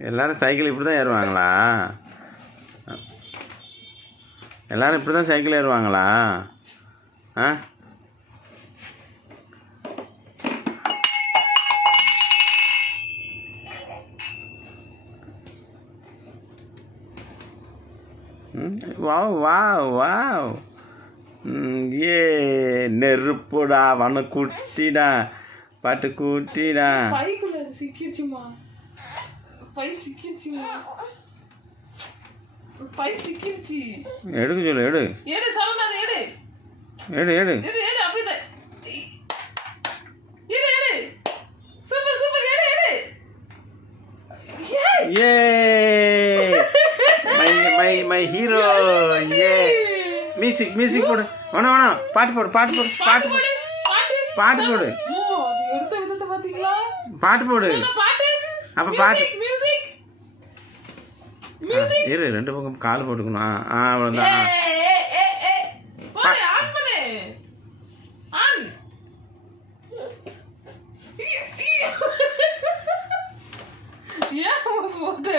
எல்லாரும் சைக்கிள் இப்படி தான் ஏறுவாங்களா? எல்லாரும் இப்படி தான் சைக்கிள் ஏறுவாங்களா? ஆ வாவ் வாவ் வாவ். ஏ நெருப்புடா, வன குட்டிடா, பாட்டு குட்டிடா. பைக்குள்ள சிக்கிச்சுமா, பை சிக்கிச்சுமா, பை சிக்கிச்சு. எடுக்க சொல்லு, எடு எடு சொல்லலாம், எடு எடு எடு எடு எடு அப்படிதான். எடு எடு, சூப்பர் சூப்பர், எடு எடு. ஏ மை ஹீரோ. ஏ மியூசிக் போடு. வேணாம் பாட்டு போடு, பாட்டு போடு, பாட்டு போடு, பாட்டு போடு, எடுத்த விதத்தை பாத்தீங்களா? பாட்டு போடு. அப்ப பாட்டு இரு, ரெண்டு பக்கம் கால் போட்டுக்கணும். அவ்வளோதான். ஏன் போட்ட